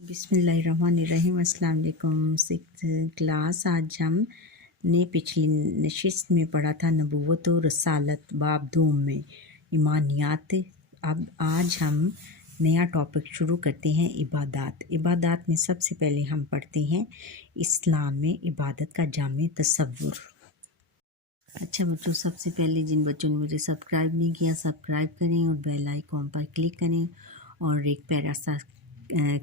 بسم اللہ الرحمن الرحیم۔ السلام علیکم۔ سکس کلاس، آج ہم نے پچھلی نشست میں پڑھا تھا نبوت و رسالت باب دوم میں ایمانیات۔ اب آج ہم نیا ٹاپک شروع کرتے ہیں، عبادات۔ عبادات میں سب سے پہلے ہم پڑھتے ہیں اسلام میں عبادت کا جامع تصور۔ اچھا بچوں، سب سے پہلے جن بچوں نے مجھے سبسکرائب نہیں کیا سبسکرائب کریں اور بیل آئیکن پر کلک کریں اور ایک پیارا سا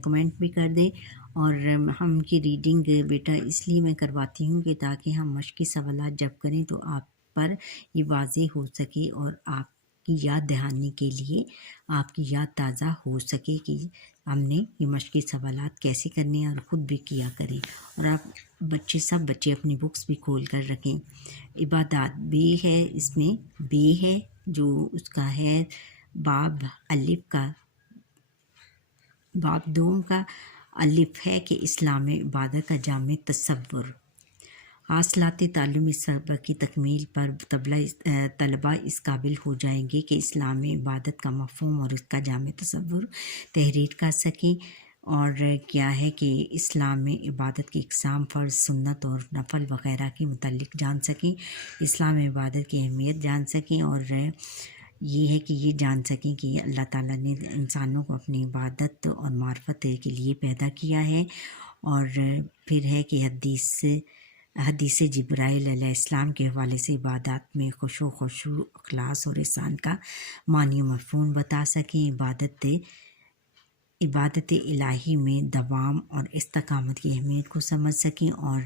کمنٹ بھی کر دیں۔ اور ہم کی ریڈنگ بیٹا اس لیے میں کرواتی ہوں کہ تاکہ ہم مشقی سوالات جب کریں تو آپ پر یہ واضح ہو سکے اور آپ کی یاد دہانی کے لیے آپ کی یاد تازہ ہو سکے کہ ہم نے یہ مشقی سوالات کیسے کرنے ہیں اور خود بھی کیا کریں۔ اور آپ سب بچے اپنی بکس بھی کھول کر رکھیں۔ عبادات بے ہے، اس میں بے ہے جو اس کا ہے باب الف کا، باب دوم کا الف ہے کہ اسلام میں عبادت کا جامع تصور۔ حاصلات تعلیم اس سبق کی تکمیل پر طلبہ اس قابل ہو جائیں گے کہ اسلام میں عبادت کا مفہوم اور اس کا جامع تصور تحریر کر سکیں، اور کیا ہے کہ اسلام میں عبادت کی اقسام، فرض، سنت اور نفل وغیرہ کے متعلق جان سکیں، اسلام میں عبادت کی اہمیت جان سکیں، اور یہ ہے کہ یہ جان سکیں کہ اللہ تعالیٰ نے انسانوں کو اپنی عبادت اور معرفت کے لیے پیدا کیا ہے۔ اور پھر ہے کہ حدیث جبرائیل علیہ السلام کے حوالے سے عبادات میں خشوع، اخلاص اور احسان کا معنی و مفہوم بتا سکیں، عبادت الہی میں دوام اور استقامت کی اہمیت کو سمجھ سکیں، اور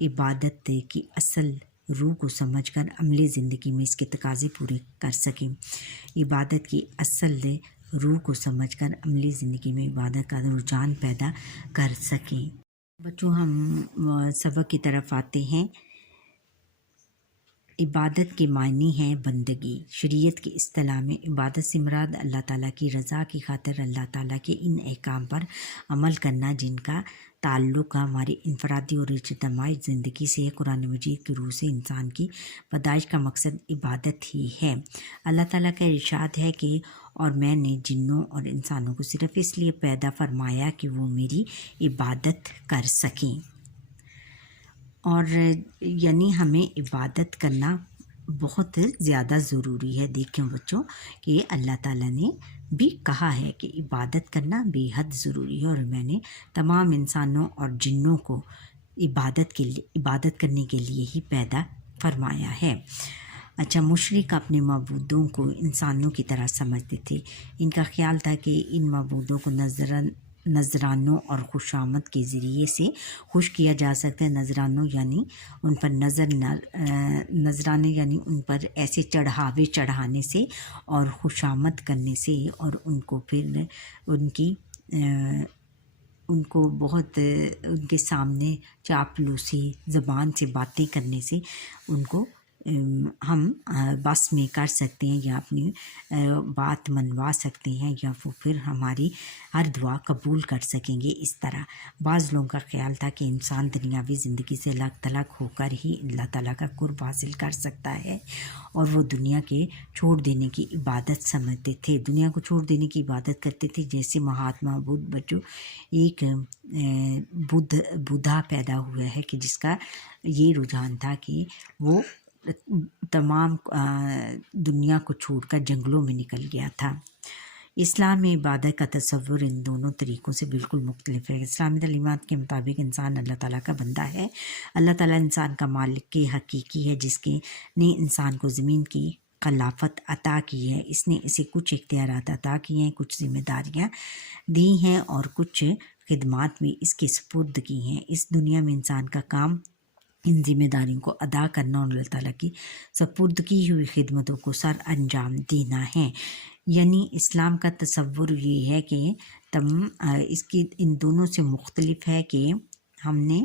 عبادت کی اصل روح کو سمجھ کر عملی زندگی میں اس کے تقاضے پورے کر سکیں۔ عبادت کی اصل روح کو سمجھ کر عملی زندگی میں عبادت کا رجحان پیدا کر سکیں۔ بچوں، ہم سبق کی طرف آتے ہیں۔ عبادت کے معنی ہیں بندگی۔ شریعت کی اصطلاح میں عبادت سے مراد اللہ تعالیٰ کی رضا کی خاطر اللہ تعالیٰ کے ان احکام پر عمل کرنا جن کا تعلق ہماری انفرادی اور اجتماعی زندگی سے ہے۔ قرآن مجید کی روح سے انسان کی پیدائش کا مقصد عبادت ہی ہے۔ اللہ تعالیٰ کا ارشاد ہے کہ اور میں نے جنوں اور انسانوں کو صرف اس لیے پیدا فرمایا کہ وہ میری عبادت کر سکیں، اور یعنی ہمیں عبادت کرنا بہت زیادہ ضروری ہے۔ دیکھیں بچوں کہ اللہ تعالیٰ نے بھی کہا ہے کہ عبادت کرنا بے حد ضروری ہے، اور میں نے تمام انسانوں اور جنوں کو عبادت کرنے کے لیے ہی پیدا فرمایا ہے۔ اچھا، مشرک اپنے معبودوں کو انسانوں کی طرح سمجھتے تھے۔ ان کا خیال تھا کہ ان معبودوں کو نذرانوں اور خوشامد کے ذریعے سے خوش کیا جا سکتا ہے۔ نذرانوں یعنی ان پر نذرانے یعنی ان پر ایسے چڑھاوے چڑھانے سے اور خوشامد کرنے سے، اور ان کو پھر ان کو بہت ان کے سامنے چاپلوسی زبان سے باتیں کرنے سے ان کو ہم بس میں کر سکتے ہیں، یا اپنی بات منوا سکتے ہیں، یا وہ پھر ہماری ہر دعا قبول کر سکیں گے۔ اس طرح بعض لوگوں کا خیال تھا کہ انسان دنیاوی زندگی سے الگ تھلگ ہو کر ہی اللہ تعالیٰ کا قرب حاصل کر سکتا ہے، اور وہ دنیا کے چھوڑ دینے کی عبادت سمجھتے تھے، دنیا کو چھوڑ دینے کی عبادت کرتے تھے۔ جیسے مہاتما بدھ بچوں، ایک بودھا پیدا ہوا ہے کہ جس کا یہ رجحان تھا کہ وہ تمام دنیا کو چھوڑ کر جنگلوں میں نکل گیا تھا۔ اسلام میں عبادت کا تصور ان دونوں طریقوں سے بالکل مختلف ہے۔ اسلامی تعلیمات کے مطابق انسان اللہ تعالیٰ کا بندہ ہے۔ اللہ تعالیٰ انسان کا مالک حقیقی ہے، جس نے انسان کو زمین کی خلافت عطا کی ہے۔ اس نے اسے کچھ اختیارات عطا کیے ہیں، کچھ ذمہ داریاں دی ہیں، اور کچھ خدمات بھی اس کے سپرد کی ہیں۔ اس دنیا میں انسان کا کام ان ذمہ داریوں کو ادا کرنا اور اللہ تعالیٰ کی سپرد کی ہوئی خدمتوں کو سر انجام دینا ہے۔ یعنی اسلام کا تصور یہ ہے کہ اس کی ان دونوں سے مختلف ہے کہ ہم نے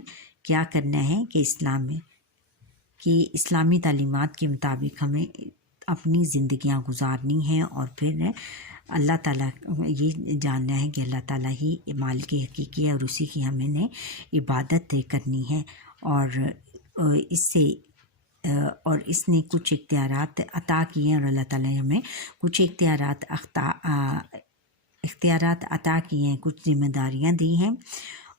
کیا کرنا ہے کہ اسلامی تعلیمات کے مطابق ہمیں اپنی زندگیاں گزارنی ہیں، اور پھر اللہ تعالیٰ یہ جاننا ہے کہ اللہ تعالیٰ ہی مالک حقیقی ہے، اور اسی کی ہمیں نے عبادت کرنی ہے، اور اس نے کچھ اختیارات عطا کیے ہیں، اور اللہ تعالیٰ نے ہمیں کچھ اختیارات اختیارات عطا کیے ہیں، کچھ ذمہ داریاں دی ہیں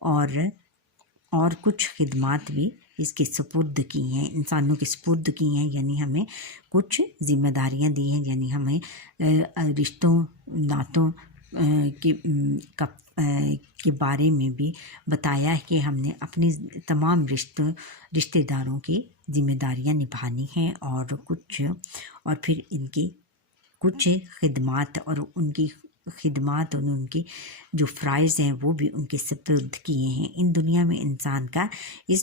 اور کچھ خدمات بھی اس کے سپرد کی ہیں، انسانوں کے سپرد کی ہیں، یعنی ہمیں کچھ ذمہ داریاں دی ہیں، یعنی ہمیں رشتوں ناتوں کے بارے میں بھی بتایا ہے کہ ہم نے اپنی تمام رشتہ داروں کی ذمہ داریاں نبھانی ہیں، اور پھر ان کی کچھ خدمات اور ان کی جو فرائض ہیں وہ بھی ان کے سپرد کیے ہیں۔ اس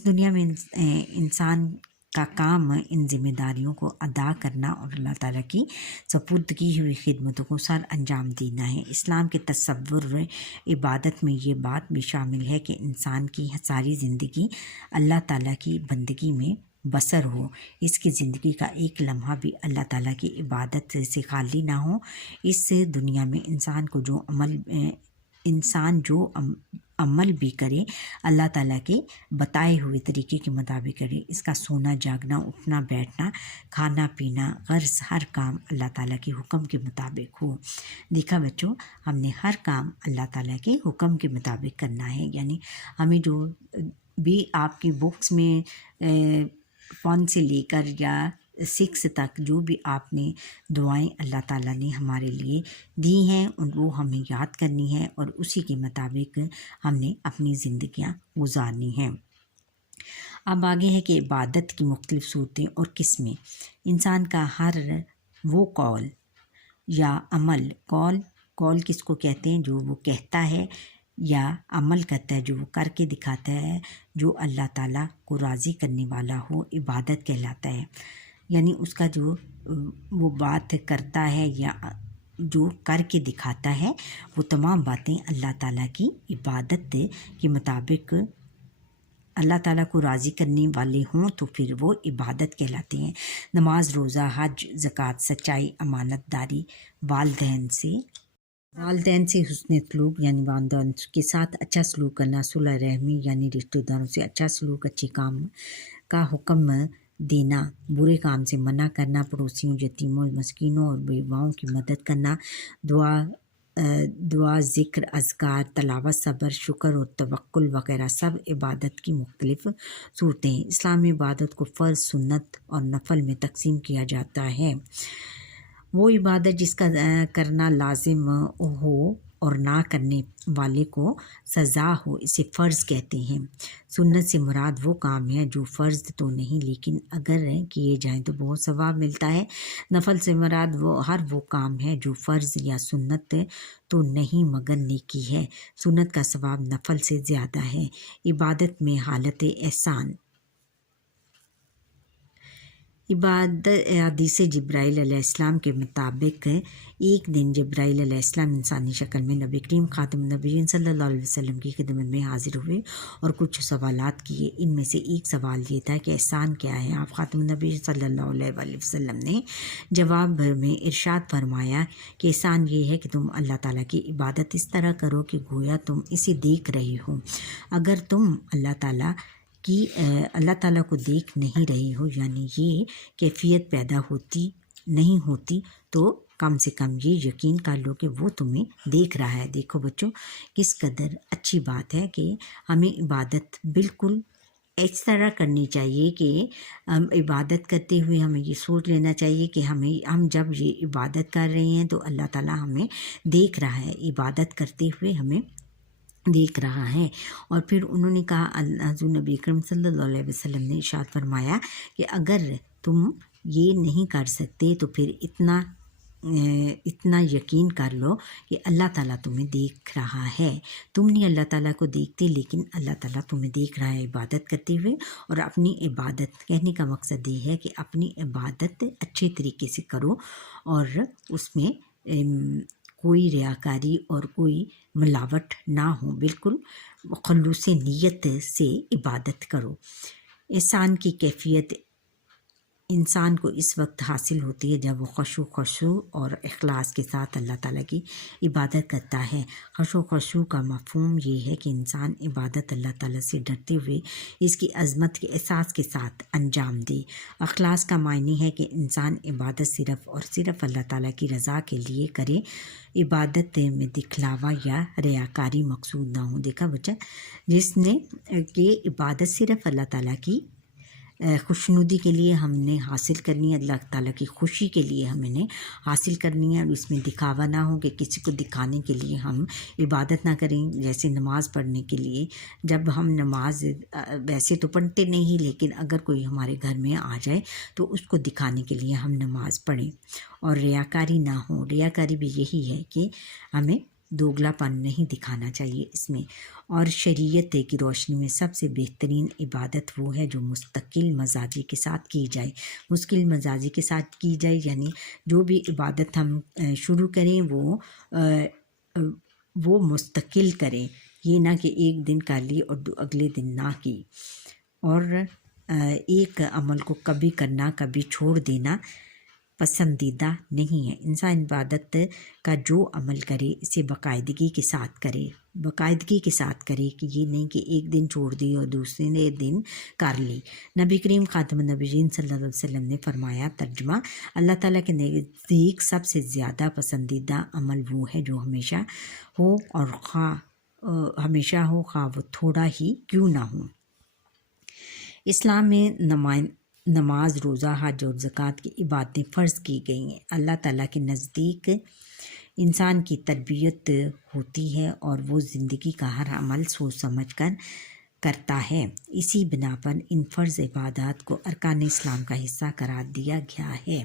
دنیا میں انسان کا کام ان ذمہ داریوں کو ادا کرنا اور اللہ تعالیٰ کی سپرد کی ہوئی خدمتوں کو سر انجام دینا ہے۔ اسلام کے تصور عبادت میں یہ بات بھی شامل ہے کہ انسان کی ساری زندگی اللہ تعالیٰ کی بندگی میں بسر ہو، اس کی زندگی کا ایک لمحہ بھی اللہ تعالیٰ کی عبادت سے خالی نہ ہو۔ اس دنیا میں انسان جو عمل بھی کرے اللہ تعالیٰ کے بتائے ہوئے طریقے کے مطابق کرے، اس کا سونا جاگنا، اٹھنا بیٹھنا، کھانا پینا، غرض ہر کام اللہ تعالیٰ کے حکم کے مطابق ہو۔ دیکھا بچوں، ہم نے ہر کام اللہ تعالیٰ کے حکم کے مطابق کرنا ہے، یعنی ہمیں جو بھی آپ کی بکس میں 1 سے لے کر یا 6 تک جو بھی آپ نے دعائیں اللہ تعالیٰ نے ہمارے لیے دی ہیں وہ ہمیں یاد کرنی ہے اور اسی کے مطابق ہم نے اپنی زندگیاں گزارنی ہیں۔ اب آگے ہے کہ عبادت کی مختلف صورتیں اور قسمیں۔ انسان کا ہر وہ قول یا عمل، قول کس کو کہتے ہیں؟ جو وہ کہتا ہے یا عمل کرتا ہے، جو وہ کر کے دکھاتا ہے، جو اللہ تعالیٰ کو راضی کرنے والا ہو، عبادت کہلاتا ہے۔ یعنی اس کا جو وہ بات کرتا ہے یا جو کر کے دکھاتا ہے، وہ تمام باتیں اللہ تعالیٰ کی عبادت کے مطابق اللہ تعالیٰ کو راضی کرنے والے ہوں تو پھر وہ عبادت کہلاتے ہیں۔ نماز، روزہ، حج، زکوٰۃ، سچائی، امانت داری، والدین سے حسن سلوک یعنی والدین کے ساتھ اچھا سلوک کرنا، صلہ رحمی یعنی رشتہ داروں سے اچھا سلوک، اچھے کام کا حکم دینا، برے کام سے منع کرنا، پڑوسیوں، یتیموں، مسکینوں اور بیواؤں کی مدد کرنا، دعا، ذکر، اذکار، تلاوت، صبر، شکر اور توکل وغیرہ سب عبادت کی مختلف صورتیں ہیں۔ اسلام میں عبادت کو فرض، سنت اور نفل میں تقسیم کیا جاتا ہے۔ وہ عبادت جس کا کرنا لازم ہو اور نہ کرنے والے کو سزا ہو اسے فرض کہتے ہیں۔ سنت سے مراد وہ کام ہے جو فرض تو نہیں لیکن اگر کیے جائیں تو بہت ثواب ملتا ہے۔ نفل سے مراد ہر وہ کام ہے جو فرض یا سنت تو نہیں مگر نیکی ہے، سنت کا ثواب نفل سے زیادہ ہے۔ عبادت میں حالت احسان۔ حدیث جبرائیل علیہ السلام کے مطابق ایک دن جبرائیل علیہ السلام انسانی شکل میں نبی کریم خاتم النبیین صلی اللہ علیہ وسلم کی خدمت میں حاضر ہوئے اور کچھ سوالات کیے۔ ان میں سے ایک سوال یہ تھا کہ احسان کیا ہے؟ آپ خاتم النبی صلی اللہ علیہ وسلم نے جواب میں ارشاد فرمایا کہ احسان یہ ہے کہ تم اللہ تعالیٰ کی عبادت اس طرح کرو کہ گویا تم اسے دیکھ رہے ہو۔ اگر تم اللہ تعالیٰ کو دیکھ نہیں رہے ہو، یعنی یہ کیفیت پیدا نہیں ہوتی تو کم سے کم یہ یقین کر لو کہ وہ تمہیں دیکھ رہا ہے۔ دیکھو بچوں، کس قدر اچھی بات ہے کہ ہمیں عبادت بالکل اس طرح کرنی چاہیے کہ ہم عبادت کرتے ہوئے ہمیں یہ سوچ لینا چاہیے کہ ہم جب یہ عبادت کر رہے ہیں تو اللہ تعالیٰ ہمیں دیکھ رہا ہے، عبادت کرتے ہوئے ہمیں دیکھ رہا ہے۔ اور پھر انہوں نے کہا، حضور نبی اکرم صلی اللہ علیہ وسلم نے ارشاد فرمایا کہ اگر تم یہ نہیں کر سکتے تو پھر اتنا یقین کر لو کہ اللہ تعالیٰ تمہیں دیکھ رہا ہے۔ تم نہیں اللہ تعالیٰ کو دیکھتے لیکن اللہ تعالیٰ تمہیں دیکھ رہا ہے عبادت کرتے ہوئے۔ اور اپنی عبادت کہنے کا مقصد یہ ہے کہ اپنی عبادت اچھے طریقے سے کرو اور اس میں کوئی ریاکاری اور کوئی ملاوٹ نہ ہو، بالکل خلوص نیت سے عبادت کرو۔ احسان کی کیفیت انسان کو اس وقت حاصل ہوتی ہے جب وہ خشوع اور اخلاص کے ساتھ اللہ تعالیٰ کی عبادت کرتا ہے۔ خشوع کا مفہوم یہ ہے کہ انسان عبادت اللہ تعالیٰ سے ڈرتے ہوئے اس کی عظمت کے احساس کے ساتھ انجام دے۔ اخلاص کا معنی ہے کہ انسان عبادت صرف اور صرف اللہ تعالیٰ کی رضا کے لیے کرے، عبادت میں دکھلاوا یا ریاکاری مقصود نہ ہو۔ دیکھا بچہ، جس نے کہ عبادت صرف اللہ تعالیٰ کی خوشنودی کے لیے ہم نے حاصل کرنی ہے، اللہ تعالیٰ کی خوشی کے لیے ہم نے حاصل کرنی ہے، اور اس میں دکھاوا نہ ہو کہ کسی کو دکھانے کے لیے ہم عبادت نہ کریں۔ جیسے نماز پڑھنے کے لیے، جب ہم نماز ویسے تو پڑھتے نہیں، لیکن اگر کوئی ہمارے گھر میں آ جائے تو اس کو دکھانے کے لیے ہم نماز پڑھیں، اور ریاکاری نہ ہو۔ ریاکاری بھی یہی ہے کہ ہمیں دوگلا پن نہیں دکھانا چاہیے اس میں۔ اور شریعت کی روشنی میں سب سے بہترین عبادت وہ ہے جو مستقل مزاجی کے ساتھ کی جائے۔ مستقل مزاجی کے ساتھ کی جائے یعنی جو بھی عبادت ہم شروع کریں وہ مستقل کریں، یہ نہ کہ ایک دن کر لی اور اگلے دن نہ کی، اور ایک عمل کو کبھی کرنا کبھی چھوڑ دینا پسندیدہ نہیں ہے۔ انسان عبادت کا جو عمل کرے اسے باقاعدگی کے ساتھ کرے کہ یہ نہیں کہ ایک دن چھوڑ دی اور دوسرے دن کر لی۔ نبی کریم خاتم النبیین صلی اللہ علیہ وسلم نے فرمایا، ترجمہ: اللہ تعالیٰ کے نزدیک سب سے زیادہ پسندیدہ عمل وہ ہے جو ہمیشہ ہو خواہ وہ تھوڑا ہی کیوں نہ ہو۔ اسلام میں نماز، روزہ، حج اور زکوٰۃ کی عبادتیں فرض کی گئی ہیں۔ اللہ تعالیٰ کے نزدیک انسان کی تربیت ہوتی ہے اور وہ زندگی کا ہر عمل سوچ سمجھ کر کرتا ہے۔ اسی بنا پر ان فرض عبادات کو ارکان اسلام کا حصہ قرار دیا گیا ہے۔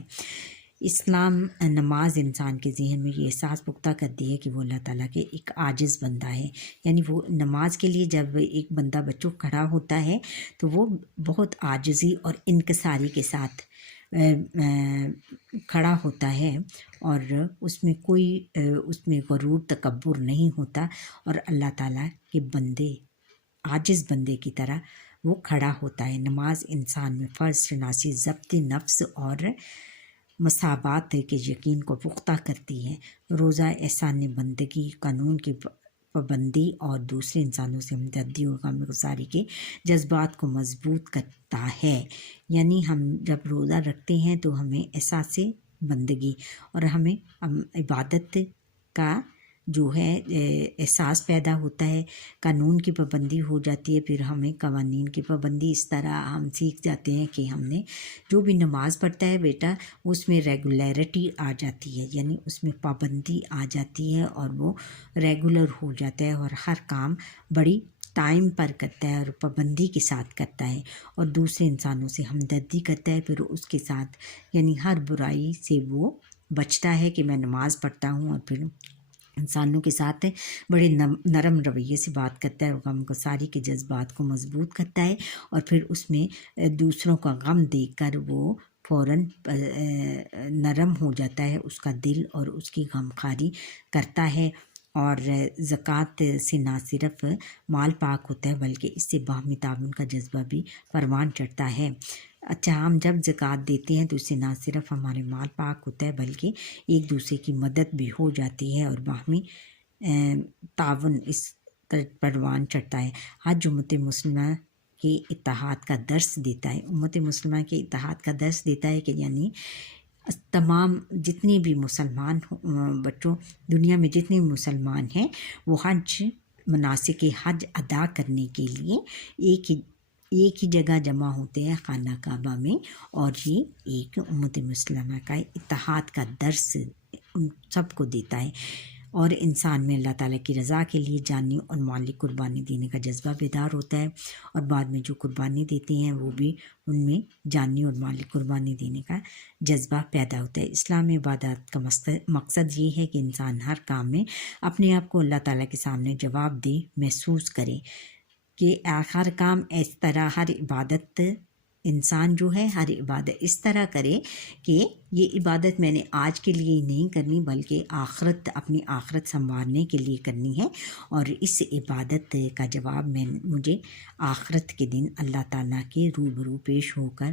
نماز انسان کے ذہن میں یہ احساس پختہ کرتی ہے کہ وہ اللہ تعالیٰ کے ایک عاجز بندہ ہے، یعنی وہ نماز کے لیے جب ایک بندہ بچوں کھڑا ہوتا ہے تو وہ بہت عاجزی اور انکساری کے ساتھ کھڑا ہوتا ہے، اور اس میں غرور تکبر نہیں ہوتا، اور اللہ تعالیٰ کے عاجز بندے کی طرح وہ کھڑا ہوتا ہے۔ نماز انسان میں فرض شناسی، ضبط نفس اور مساوات کے یقین کو پختہ کرتی ہے۔ روزہ احسان بندگی، قانون کی پابندی اور دوسرے انسانوں سے ہمدردی اور غم گساری کے جذبات کو مضبوط کرتا ہے۔ یعنی ہم جب روزہ رکھتے ہیں تو ہمیں احساس بندگی اور ہمیں عبادت کا جو ہے احساس پیدا ہوتا ہے، قانون کی پابندی ہو جاتی ہے، پھر ہمیں قوانین کی پابندی، اس طرح ہم سیکھ جاتے ہیں کہ ہم نے جو بھی نماز پڑھتا ہے بیٹا اس میں ریگولیرٹی آ جاتی ہے، یعنی اس میں پابندی آ جاتی ہے اور وہ ریگولر ہو جاتا ہے، اور ہر کام بڑی ٹائم پر کرتا ہے اور پابندی کے ساتھ کرتا ہے، اور دوسرے انسانوں سے ہمدردی کرتا ہے، پھر اس کے ساتھ یعنی ہر برائی سے وہ بچتا ہے کہ میں نماز پڑھتا ہوں، اور پھر انسانوں کے ساتھ بڑے نرم رویے سے بات کرتا ہے، اور غم گساری کے جذبات کو مضبوط کرتا ہے، اور پھر اس میں دوسروں کا غم دیکھ کر وہ فوراً نرم ہو جاتا ہے اس کا دل، اور اس کی غمخواری کرتا ہے۔ اور زکوٰۃ سے نہ صرف مال پاک ہوتا ہے بلکہ اس سے باہمی تعاون کا جذبہ بھی پروان چڑھتا ہے۔ اچھا، ہم جب زکوٰۃ دیتے ہیں تو اس سے نہ صرف ہمارے مال پاک ہوتا ہے بلکہ ایک دوسرے کی مدد بھی ہو جاتی ہے، اور باہمی تعاون اس طرح پروان چڑھتا ہے۔ حج امت مسلمہ کے اتحاد کا درس دیتا ہے، کہ یعنی تمام جتنے بھی مسلمان بچوں دنیا میں جتنے بھی مسلمان ہیں وہ حج مناسک حج ادا کرنے کے لیے ایک ہی جگہ جمع ہوتے ہیں خانہ کعبہ میں، اور یہ ایک امت مسلمہ کا اتحاد کا درس سب کو دیتا ہے، اور انسان میں اللہ تعالیٰ کی رضا کے لیے جانی اور مالی قربانی دینے کا جذبہ بیدار ہوتا ہے، اور بعد میں جو قربانی دیتے ہیں وہ بھی ان میں جانی اور مالی قربانی دینے کا جذبہ پیدا ہوتا ہے۔ اسلامی عبادات کا مقصد یہ ہے کہ انسان ہر کام میں اپنے آپ کو اللہ تعالیٰ کے سامنے جواب دہ محسوس کرے، کہ ہر کام اس طرح ہر عبادت انسان جو ہے ہر عبادت اس طرح کرے کہ یہ عبادت میں نے آج کے لیے نہیں کرنی بلکہ اپنی آخرت سنوارنے کے لیے کرنی ہے، اور اس عبادت کا جواب مجھے آخرت کے دن اللہ تعالیٰ کے روبرو پیش ہو کر